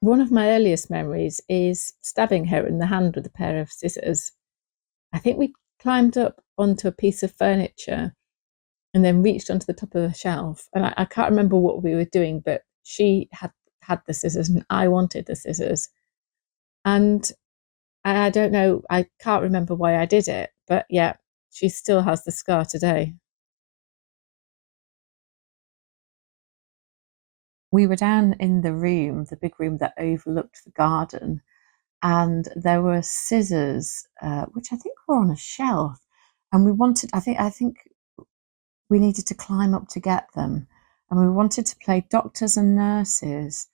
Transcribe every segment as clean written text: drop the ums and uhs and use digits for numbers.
One of my earliest memories is stabbing her in the hand with a pair of scissors. I think we climbed up onto a piece of furniture and then reached onto the top of a shelf. And I can't remember what we were doing, but she had the scissors and I wanted the scissors. And I don't know, I can't remember why I did it, but yeah, she still has the scar today. We were down in the room, the big room that overlooked the garden, and there were scissors, which I think were on a shelf, and we wanted. I think we needed to climb up to get them, and we wanted to play doctors and nurses.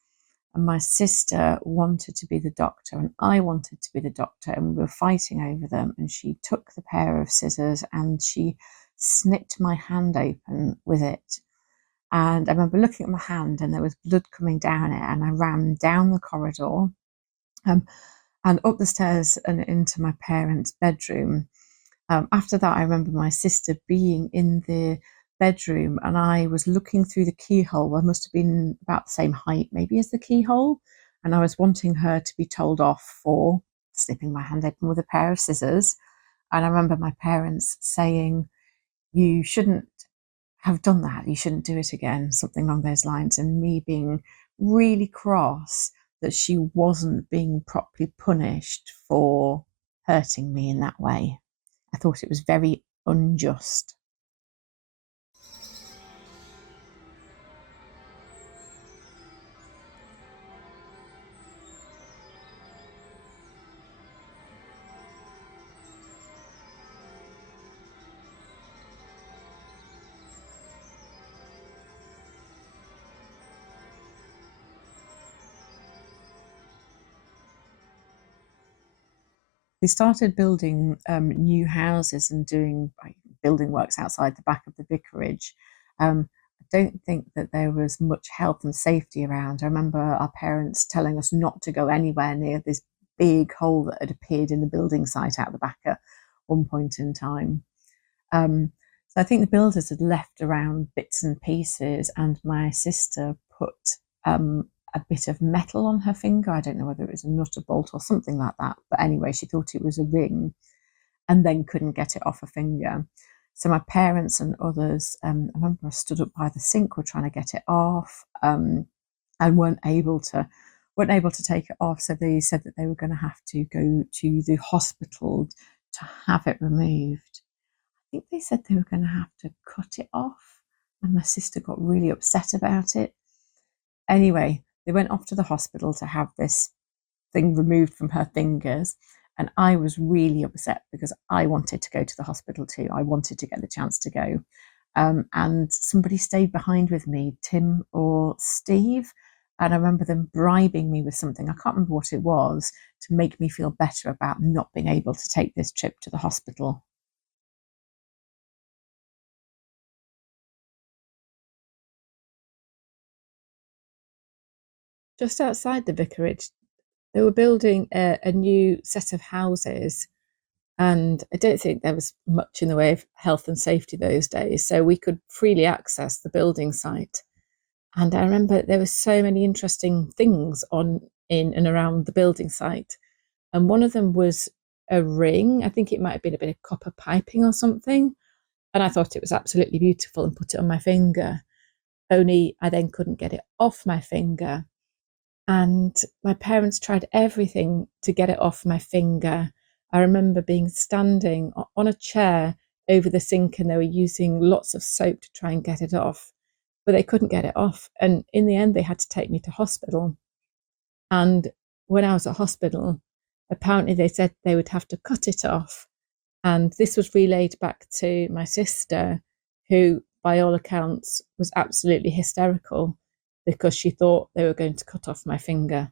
And my sister wanted to be the doctor, and I wanted to be the doctor, and we were fighting over them. And she took the pair of scissors and she snipped my hand open with it. And I remember looking at my hand, and there was blood coming down it, and I ran down the corridor. Um, and up the stairs and into my parents' bedroom. After that, I remember my sister being in the bedroom and I was looking through the keyhole. I must have been about the same height, maybe, as the keyhole. And I was wanting her to be told off for snipping my hand open with a pair of scissors. And I remember my parents saying, "You shouldn't have done that. You shouldn't do it again," something along those lines. And me being really cross that she wasn't being properly punished for hurting me in that way. I thought it was very unjust. They started building new houses and doing like, building works outside the back of the vicarage. I don't think that there was much health and safety around. I remember our parents telling us not to go anywhere near this big hole that had appeared in the building site out the back at one point in time. So I think the builders had left around bits and pieces, and my sister put a bit of metal on her finger. I don't know whether it was a nut, or bolt, or something like that. But anyway, she thought it was a ring and then couldn't get it off her finger. So my parents and others, I remember I stood up by the sink, were trying to get it off, and weren't able to take it off. So they said that they were going to have to go to the hospital to have it removed. I think they said they were going to have to cut it off, and my sister got really upset about it. Anyway, they went off to the hospital to have this thing removed from her fingers. And I was really upset because I wanted to go to the hospital too. I wanted to get the chance to go. And somebody stayed behind with me, Tim or Steve. And I remember them bribing me with something. I can't remember what it was to make me feel better about not being able to take this trip to the hospital. Just outside the vicarage, they were building a new set of houses, and I don't think there was much in the way of health and safety those days, so we could freely access the building site. And I remember there were so many interesting things on in and around the building site, and one of them was a ring. I think it might have been a bit of copper piping or something, and I thought it was absolutely beautiful and put it on my finger. Only I then couldn't get it off my finger, and my parents tried everything to get it off my finger. I remember being standing on a chair over the sink and they were using lots of soap to try and get it off, but they couldn't get it off. And in the end, they had to take me to hospital. And when I was at hospital, apparently they said they would have to cut it off. And this was relayed back to my sister, who, by all accounts, was absolutely hysterical because she thought they were going to cut off my finger.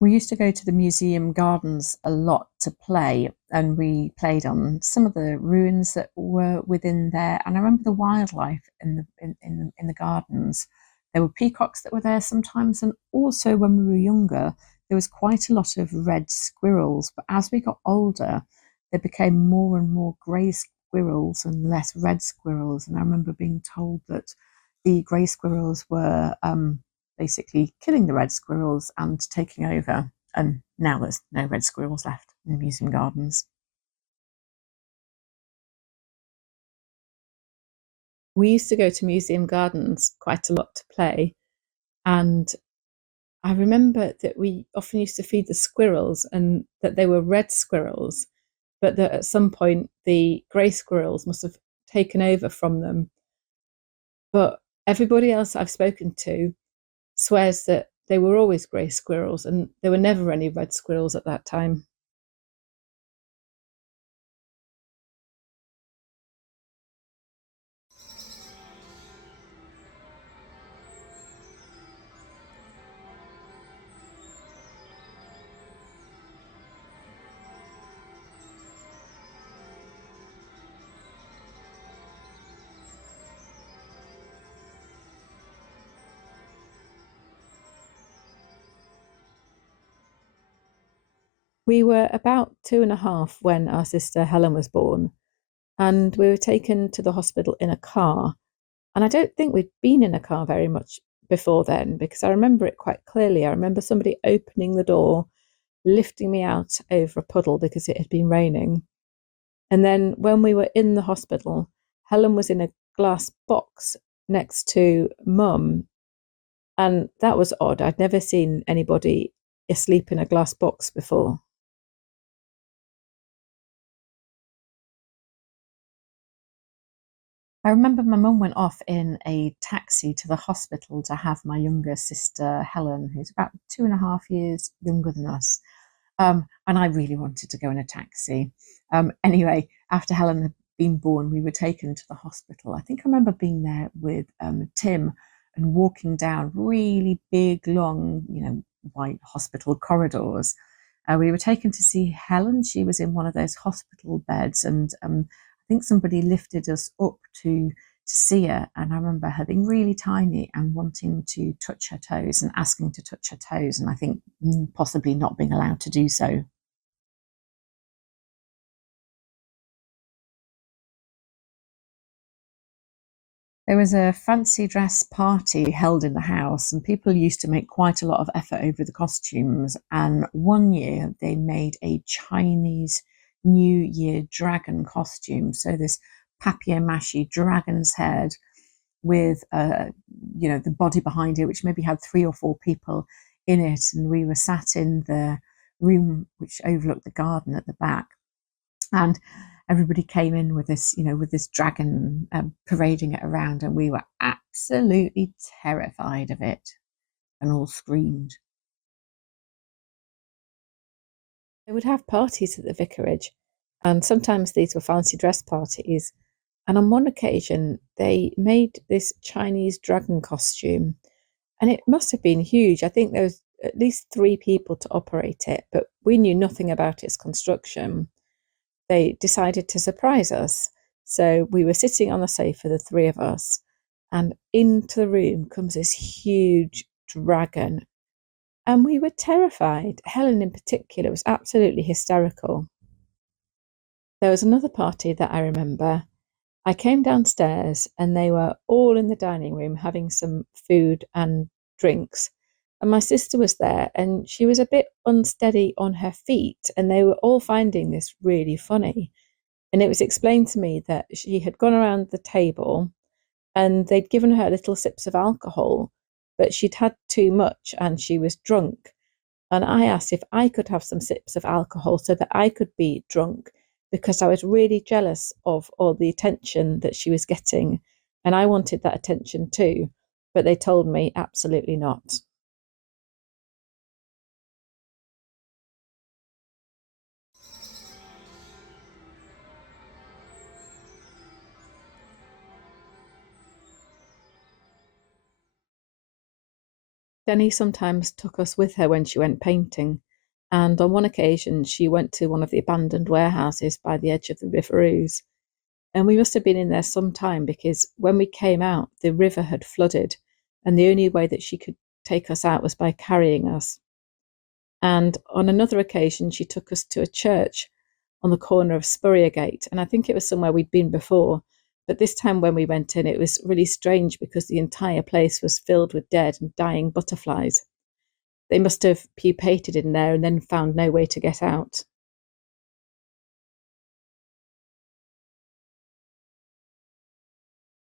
We used to go to the museum gardens a lot to play, and we played on some of the ruins that were within there. And I remember the wildlife in the gardens. There were peacocks that were there sometimes, and also when we were younger, there was quite a lot of red squirrels. But as we got older, there became more and more grey squirrels and less red squirrels. And I remember being told that the grey squirrels were basically killing the red squirrels and taking over. And now there's no red squirrels left in the museum gardens. We used to go to museum gardens quite a lot to play, and I remember that we often used to feed the squirrels and that they were red squirrels, but that at some point the grey squirrels must have taken over from them. But everybody else I've spoken to swears that they were always grey squirrels and there were never any red squirrels at that time. We were about 2.5 when our sister Helen was born, and we were taken to the hospital in a car. And I don't think we'd been in a car very much before then because I remember it quite clearly. I remember somebody opening the door, lifting me out over a puddle because it had been raining. And then when we were in the hospital, Helen was in a glass box next to Mum. And that was odd. I'd never seen anybody asleep in a glass box before. I remember my mum went off in a taxi to the hospital to have my younger sister Helen, who's about 2.5 years younger than us. And I really wanted to go in a taxi. Anyway, after Helen had been born, we were taken to the hospital. I think I remember being there with Tim and walking down really big, long, white hospital corridors. We were taken to see Helen. She was in one of those hospital beds, and I think somebody lifted us up to see her. And I remember her being really tiny and wanting to touch her toes and asking to touch her toes, and I think possibly not being allowed to do so. There was a fancy dress party held in the house, and people used to make quite a lot of effort over the costumes. And one year they made a Chinese New Year dragon costume. So this papier-mâché dragon's head with the body behind it, which maybe had 3 or 4 people in it. And we were sat in the room which overlooked the garden at the back, and everybody came in with this dragon parading it around, and we were absolutely terrified of it and all screamed. They would have parties at the vicarage, and sometimes these were fancy dress parties. And on one occasion, they made this Chinese dragon costume, and it must have been huge. I think there was at least 3 people to operate it, but we knew nothing about its construction. They decided to surprise us. So we were sitting on the sofa, the 3 of us, and into the room comes this huge dragon. And we were terrified. Helen, in particular, was absolutely hysterical. There was another party that I remember. I came downstairs and they were all in the dining room having some food and drinks. And my sister was there and she was a bit unsteady on her feet, and they were all finding this really funny. And it was explained to me that she had gone around the table and they'd given her little sips of alcohol, but she'd had too much and she was drunk. And I asked if I could have some sips of alcohol so that I could be drunk, because I was really jealous of all the attention that she was getting. And I wanted that attention too. But they told me absolutely not. Jenny sometimes took us with her when she went painting. And on one occasion, she went to one of the abandoned warehouses by the edge of the River Ouse. And we must have been in there some time because when we came out, the river had flooded. And the only way that she could take us out was by carrying us. And on another occasion, she took us to a church on the corner of Spurriergate. And I think it was somewhere we'd been before. But this time when we went in, it was really strange because the entire place was filled with dead and dying butterflies. They must have pupated in there and then found no way to get out.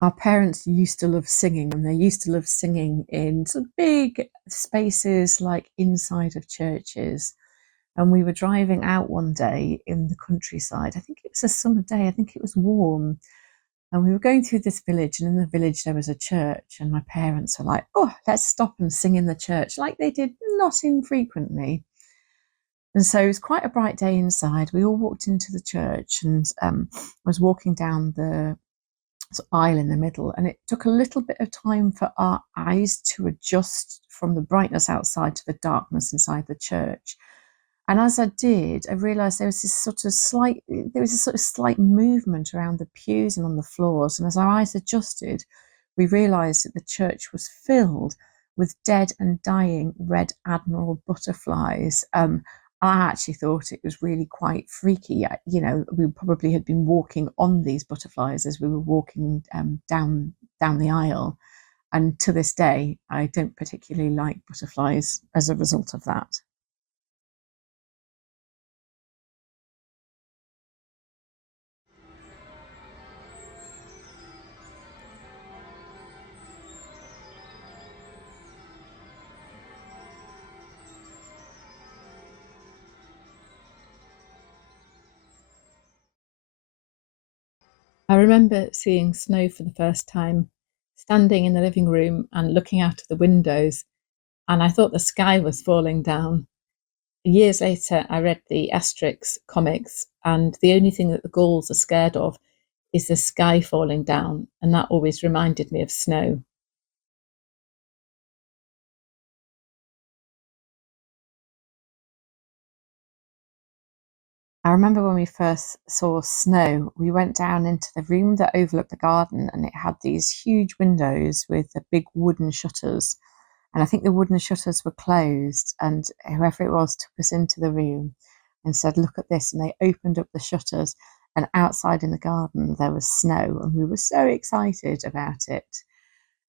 Our parents used to love singing, and they used to love singing in sort of big spaces like inside of churches. And we were driving out one day in the countryside. I think it was a summer day, I think it was warm. And we were going through this village, and in the village there was a church. And my parents were like, oh, let's stop and sing in the church, like they did not infrequently. And so it was quite a bright day inside. We all walked into the church, and I was walking down the aisle in the middle, and it took a little bit of time for our eyes to adjust from the brightness outside to the darkness inside the church. And as I did, I realised there was a sort of slight movement around the pews and on the floors. And as our eyes adjusted, we realised that the church was filled with dead and dying red admiral butterflies. I actually thought it was really quite freaky. You know, we probably had been walking on these butterflies as we were walking down the aisle. And to this day, I don't particularly like butterflies as a result of that. I remember seeing snow for the first time, standing in the living room and looking out of the windows, and I thought the sky was falling down. Years later, I read the Asterix comics, and the only thing that the Gauls are scared of is the sky falling down, and that always reminded me of snow. I remember when we first saw snow, we went down into the room that overlooked the garden, and it had these huge windows with the big wooden shutters. And I think the wooden shutters were closed, and whoever it was took us into the room and said, look at this. And they opened up the shutters, and outside in the garden there was snow, and we were so excited about it.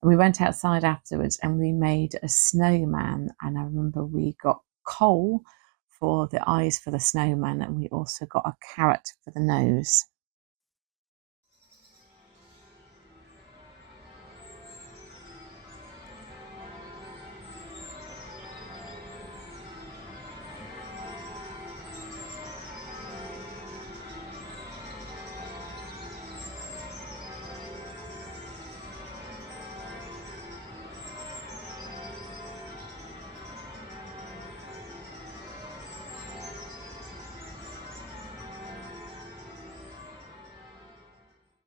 And we went outside afterwards and we made a snowman. And I remember we got coal for the eyes for the snowman, and we also got a carrot for the nose.